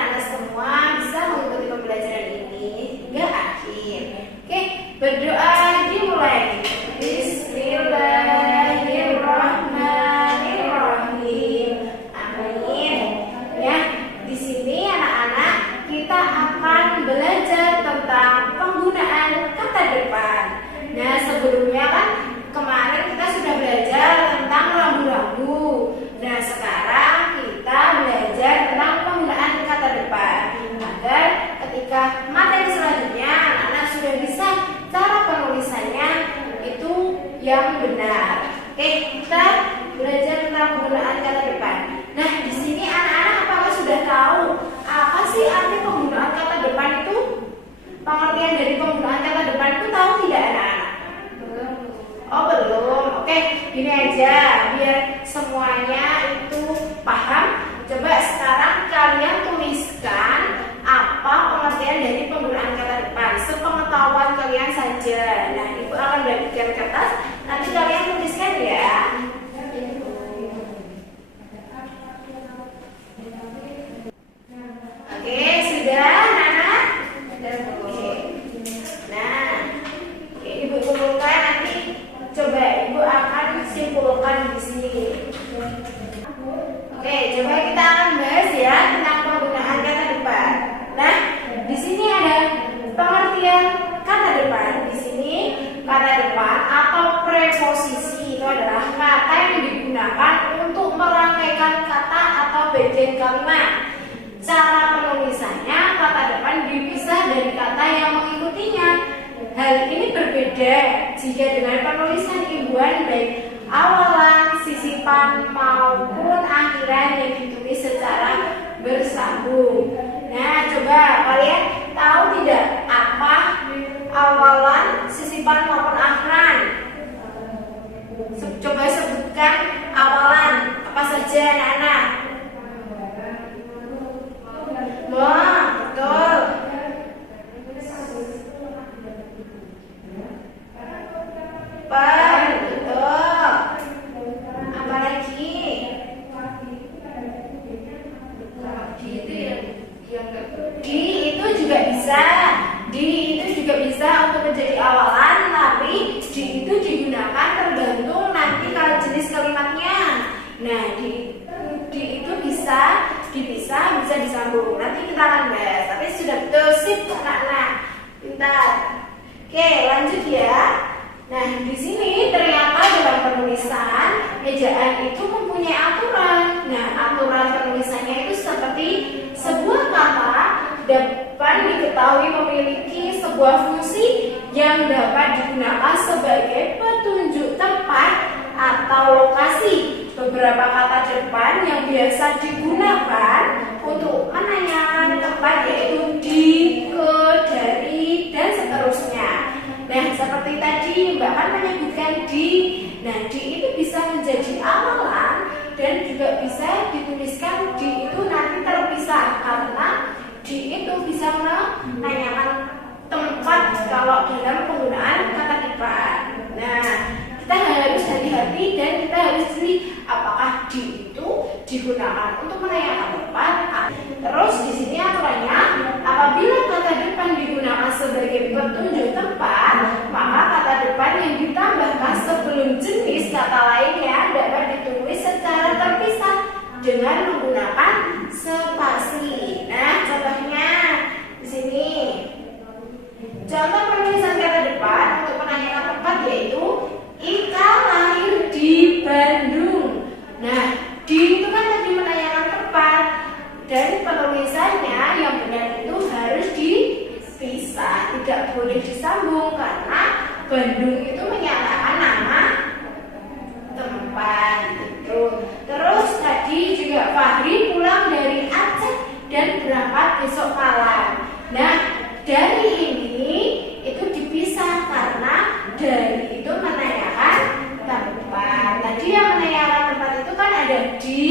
anak-anak semua bisa mengikuti pembelajaran ini hingga akhir. Oke, berdoa dimulai. Bismillahirrahmanirrahim. Amin. Ya, di sini anak-anak kita akan belajar tentang penggunaan kata depan. Nah, sebelumnya kan kemarin kita sudah belajar tentang rambu-rambu. Nah, sekarang kita belajar tentang penggunaan kata depan agar ketika materi selanjutnya anak-anak sudah bisa cara penulisannya itu yang benar. Oke, kita belajar tentang penggunaan kata depan. Nah, di sini anak-anak apakah sudah tahu apa sih arti penggunaan kata depan itu? Pengertian dari penggunaan kata depan itu tahu tidak anak-anak? Oh, belum. Oke, gini aja biar semuanya itu paham. Coba sekarang kalian tuliskan apa pengertian dari penggunaan kata depan sepengetahuan kalian saja. Nah, ibu akan bagikan kertas, nanti kalian tuliskan ya. Oke, sudah anak-anak? Oke. Nah, oke, ibu kumpulkan nanti. Coba ibu akan simpulkan di sini. Oke, coba kita akan bahas ya tentang penggunaan kata depan. Nah, di sini ada pengertian kata depan. Di sini kata depan atau preposisi itu adalah kata yang digunakan untuk merangkaikan kata atau bagian kalimat. Cara penulisannya kata depan dipisah dari kata yang mengikutinya. Hal ini berbeda jika dengan penulisan imbuhan baik awalan, sisipan maupun akhiran yang ditulis secara bersambung. Nah, coba kalian tahu tidak apa awalan, sisipan maupun akhiran? Coba sebutkan awalan apa saja anak-anak. Wah, betul. Betul. Apa lagi? Di itu juga bisa. Di itu juga bisa untuk menjadi awalan, tapi di itu digunakan tergantung nanti kalau jenis kalimatnya. Nah, di itu bisa dipisah, bisa disambung. Nanti kita akan bahas. Tapi sudah betul sip anak-anak. Pintar. Oke, lanjut ya. Nah, di sini ternyata dalam penulisan ejaan itu mempunyai aturan. Nah, aturan penulisannya itu seperti sebuah kata dapat diketahui memiliki sebuah fungsi yang dapat digunakan sebagai petunjuk tempat atau lokasi. Beberapa kata depan yang biasa digunakan untuk menanyakan tempat yaitu di, ke, dari, dan seterusnya. Nah, seperti tadi Mbak kan menyebutkan di. Nah, di itu bisa menjadi awalan dan juga bisa dituliskan di itu nanti terpisah karena di itu bisa menanyakan tempat kalau dalam penggunaan kata depan. Nah, kita harus hati-hati dan kita harus jeli apakah di itu digunakan untuk menanyakan tempat. Terus di sini aturannya apabila kata depan digunakan sebagai petunjuk tempat, maka kata depan yang ditambahkan sebelum jenis kata lainnya dapat ditulis secara terpisah dengan menggunakan spasi. Nah, contohnya di sini. Contoh penulisan kata depan untuk menanyakan tempat yaitu Ika lahir di Bandung. Nah, di itu kan tadi menanyakan tempat dan penulisannya yang benar itu harus dipisah, tidak boleh disambung karena Bandung itu menyatakan nama tempat itu. Terus tadi juga Fahri pulang dari Aceh dan berangkat besok malam. Nah, dari ini itu dipisah karena dari itu menanyakan tempat. Tadi yang menanyakan tempat itu kan ada di,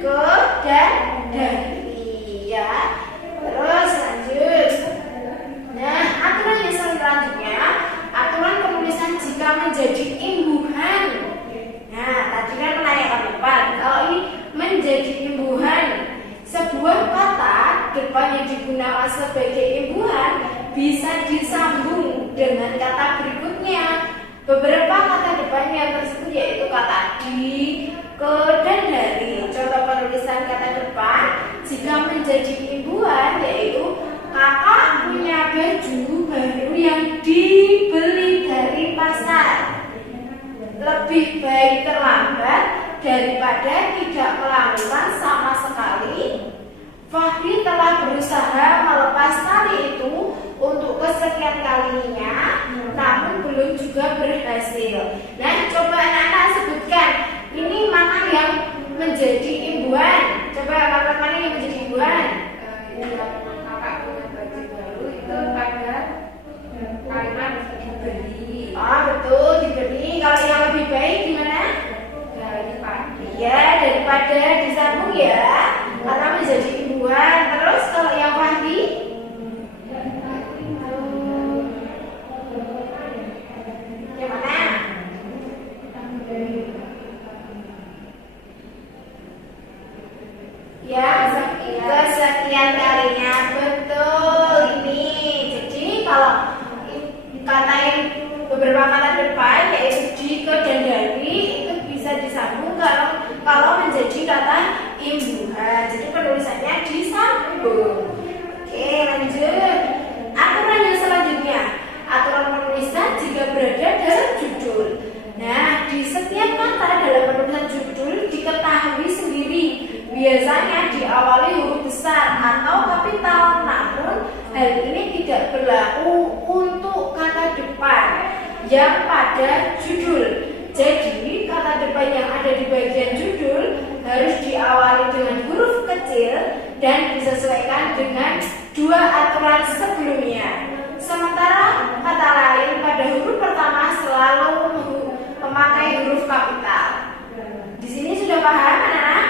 ke, dan dari ya. Terus lanjut. Nah, aturan yang selanjutnya, aturan penulisan jika menjadi imbuhan. Nah, tadi kan menanyakan tempat. Kalau ini menjadi imbuhan, sebuah kata depan yang digunakan sebagai imbuhan bisa disambung dengan kata berikutnya. Beberapa kata depan yang tersebut yaitu kata di, ke, dan dari. Contoh penulisan kata depan jika menjadi imbuhan yaitu kakak punya baju baru yang dibeli dari pasar. Lebih baik terlambat daripada tidak melakukan sama sekali. Fahri telah berusaha melepas tali itu untuk kesekian kalinya, namun belum juga berhasil. Nah, coba anak-anak sebutkan, ini mana yang menjadi imbuhan? Coba kalimat mana yang menjadi imbuhan? Kakak punya baju baru itu pada kalimat dibeli. Betul, dibeli. Kalau yang lebih baik gimana? Daripada. Ya, daripada disambung ya, karena menjadi imbuhan. Terus kalau yang Fahri? Yang mana? Ya, kesekian kalinya. Betul ini. Jadi kalau katain beberapa kata depan yaitu di, ke, dan dari itu bisa disambung kalau menjadi kata imbuhan. Jadi penulisannya disambung. Oke, lanjut. Aturan yang selanjutnya, aturan penulisan jika berada dalam judul. Nah, di setiap kata dalam penulisan judul diketahui sendiri biasanya diawali huruf besar atau kapital. Namun hal ini tidak berlaku untuk kata depan yang pada judul. Jadi kata depan yang ada di bagian judul harus diawali dengan huruf kecil dan disesuaikan dengan dua aturan sebelumnya. Sementara kata lain pada huruf pertama selalu memakai huruf kapital. Di sini sudah paham, anak?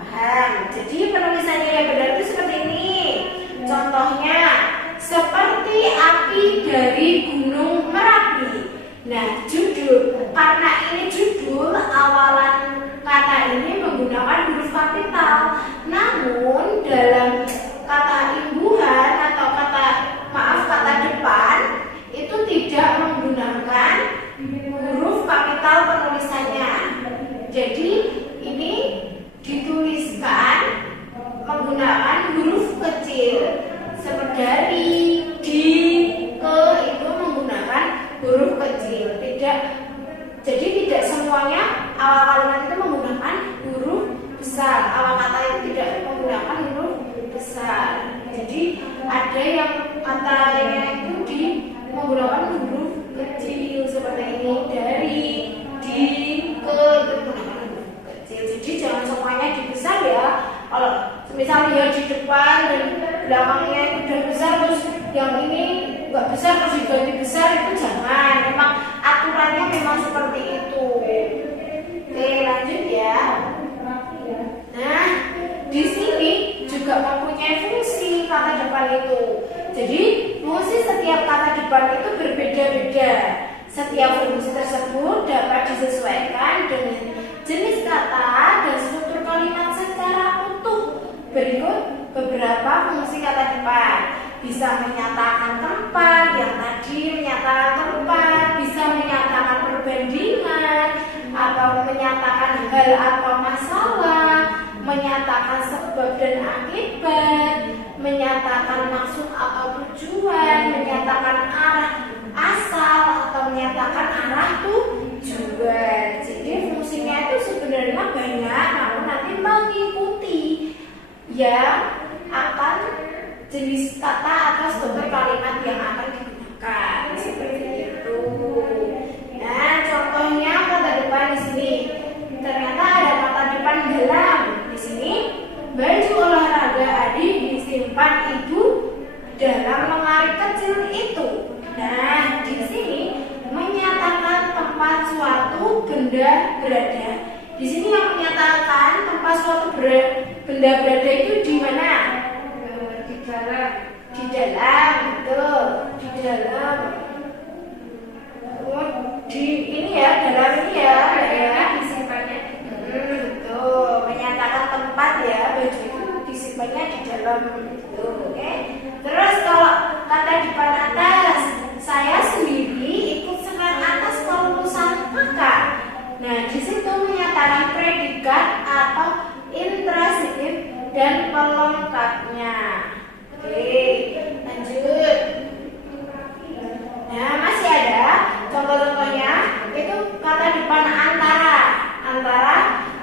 Paham. Jadi penulisannya yang benar itu seperti ini. Contohnya seperti api dari Gunung Merapi. Nah, judul, karena ini judul, awalan kata ini menggunakan huruf kapital. Namun dalam kata imbuhan atau kata depan itu tidak menggunakan huruf kapital penulisannya. Jadi ini dituliskan menggunakan huruf kecil seperti dari, di, ke itu menggunakan huruf kecil. Jadi tidak semuanya awal kalimat itu menggunakan huruf besar. Awal kata itu tidak menggunakan huruf besar. Jadi ada yang katanya itu menggunakan huruf kecil seperti ini, dari, di, ke itu menggunakan huruf kecil. Jadi jangan semuanya dibesar ya. Kalau misalnya di depan dan belakangnya itu udah besar terus yang ini nggak besar terus diganti besar, itu jangan. Memang aturannya memang seperti itu. Oke, lanjut ya. Nah, di sini juga mempunyai fungsi kata depan itu. Jadi fungsi setiap kata depan itu berbeda-beda. Setiap fungsi tersebut dapat disesuaikan dengan jenis kata dan struktur kalimat secara utuh. Berikut beberapa fungsi kata depan. Bisa menyatakan tempat, yang tadi menyatakan tempat, bisa menyatakan perbandingan, atau menyatakan hal atau masalah, menyatakan sebab dan akibat, menyatakan maksud atau tujuan, menyatakan arah asal, atau menyatakan arah tujuan. Jadi fungsinya itu sebenarnya banyak, namun nanti mengikuti yang akan jenis kata atau struktur kalimat yang akan digunakan seperti itu. Nah, contohnya kata depan di sini. Ternyata ada kata depan dalam. Di sini baju olahraga adik disimpan ibu dalam lemari kecil itu. Nah, di sini menyatakan tempat suatu benda berada. Di sini yang menyatakan tempat suatu benda berada itu di mana? Di dalam, betul, di dalam. Di ini ya, dalam ini ya, disimpannya. Betul, menyatakan tempat ya, baju itu disimpan simpannya di dalam gitu, oke? Terus kalau kata depan atas, saya sendiri ikut senang atas kelulusan kakak. Nah, di situ menyatakan predikat atau intransitif dan pelengkapnya. Oke, lanjut. Nah, masih ada contoh-contohnya, itu kata depan antara. Antara,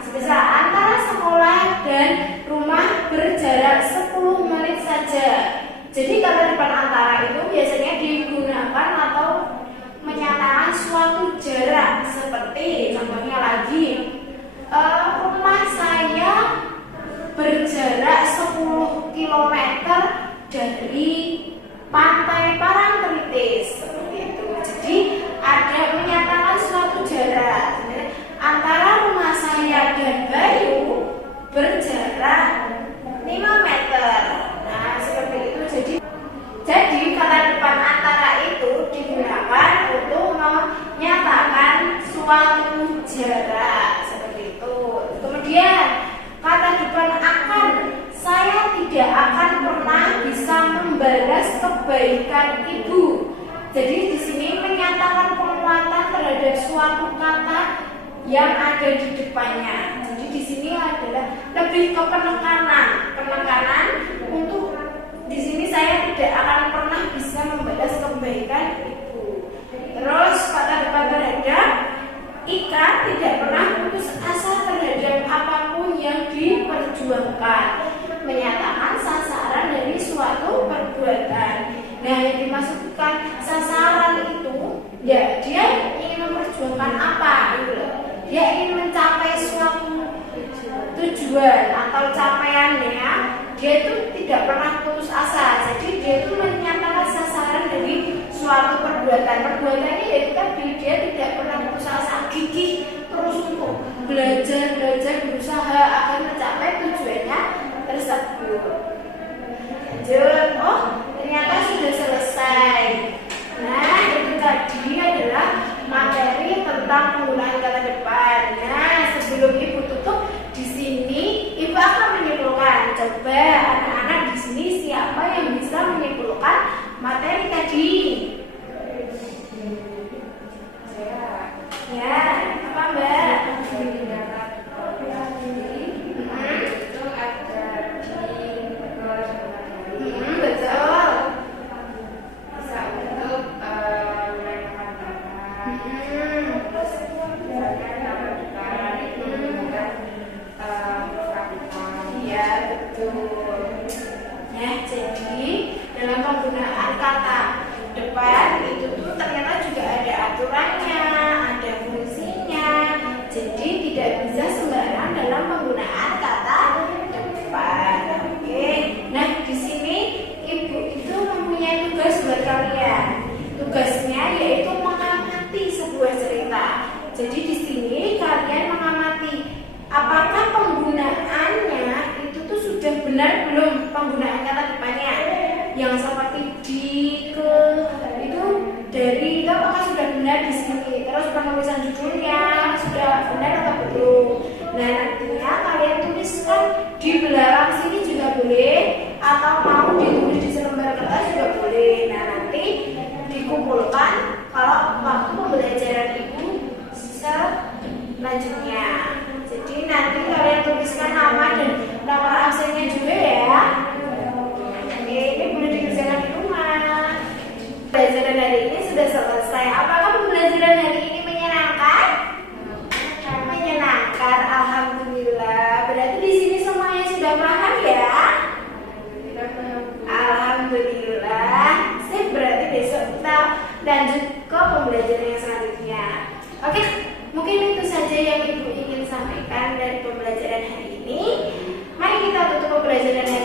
semisal antara sekolah dan rumah berjarak 10 menit saja. Jadi kata depan antara itu biasanya digunakan atau menyatakan suatu jarak, seperti contohnya lagi, rumah saya berjarak 10 km dari pantai Parangtritis, seperti itu. Jadi ada menyatakan suatu jarak antara rumah saya dan Bayu berjarak 5 meter. Nah, seperti itu. Jadi kata depan antara itu digunakan untuk menyatakan suatu jarak, seperti itu. Kemudian kata depan akan, saya tidak akan pernah bisa membalas kebaikan ibu. Jadi di sini menyatakan penguatan terhadap suatu kata yang ada di depannya. Jadi di sini adalah lebih ke penekanan untuk di sini saya tidak akan pernah bisa membalas kebaikan ibu. Terus kata depan terhadap Ika tidak pernah putus asa terhadap apapun yang diperjuangkan, menyatakan sasaran dari suatu perbuatan. Nah, yang dimaksudkan sasaran itu, ya dia ingin memperjuangkan apa? Dia ingin mencapai suatu tujuan atau capaiannya. Dia itu tidak pernah putus asa. Jadi dia itu menyatakan sasaran dari suatu perbuatan. Perbuatannya yaitu tadi, dia tidak pernah putus asa, gigih terus untuk belajar berusaha agar mencapai tujuannya tersebut. Lanjut. Oh, ternyata sudah selesai. Nah, itu tadi adalah materi tentang penggunaan kata depan. Nah, sebelum Ibu tutup, di sini Ibu akan menyimpulkan. Coba anak-anak di sini siapa yang bisa menyimpulkan materi tadi? Ya, apa Mbak? Itu ada di betul. Bisa untuk menanyakan kata. Terus misalnya nama depan itu menggunakan kapital. Iya, betul. Nah, jadi dalam penggunaan kata depan itu tuh ternyata juga ada aturannya, ada fungsinya. Jadi tidak bisa sembarang dalam penggunaan kata depan. Oke. Nah, di sini Ibu itu mempunyai tugas buat kalian. Tugasnya yaitu mengamati sebuah cerita. Jadi di sini kalian mengamati apakah penggunaannya itu tuh sudah benar belum penggunaan kata depannya. Yang seperti di, ke, itu dari itu apakah sudah benar di sini. Terus penulisan judulnya sudah benar atau belum. Nah, nantinya kalian tuliskan di belakang sini juga boleh, atau mau ditulis di selembar kertas juga boleh. Nah, nanti dikumpulkan kalau waktu pembelajaran Ibu selanjutnya. Jadi nanti kalian tuliskan nama dan nomor absennya juga ya. Oke, ini boleh dikerjakan di rumah. Pembelajaran hari ini sudah selesai. Apakah pembelajaran hari ini menyenangkan? Menyenangkan, alhamdulillah. Berarti di sini semuanya sudah paham ya? Alhamdulillah. Sip, berarti besok kita lanjut ke pembelajaran yang selanjutnya. Oke, mungkin itu saja yang Ibu ingin sampaikan dari pembelajaran hari ini. Mari kita tutup pembelajaran hari ini.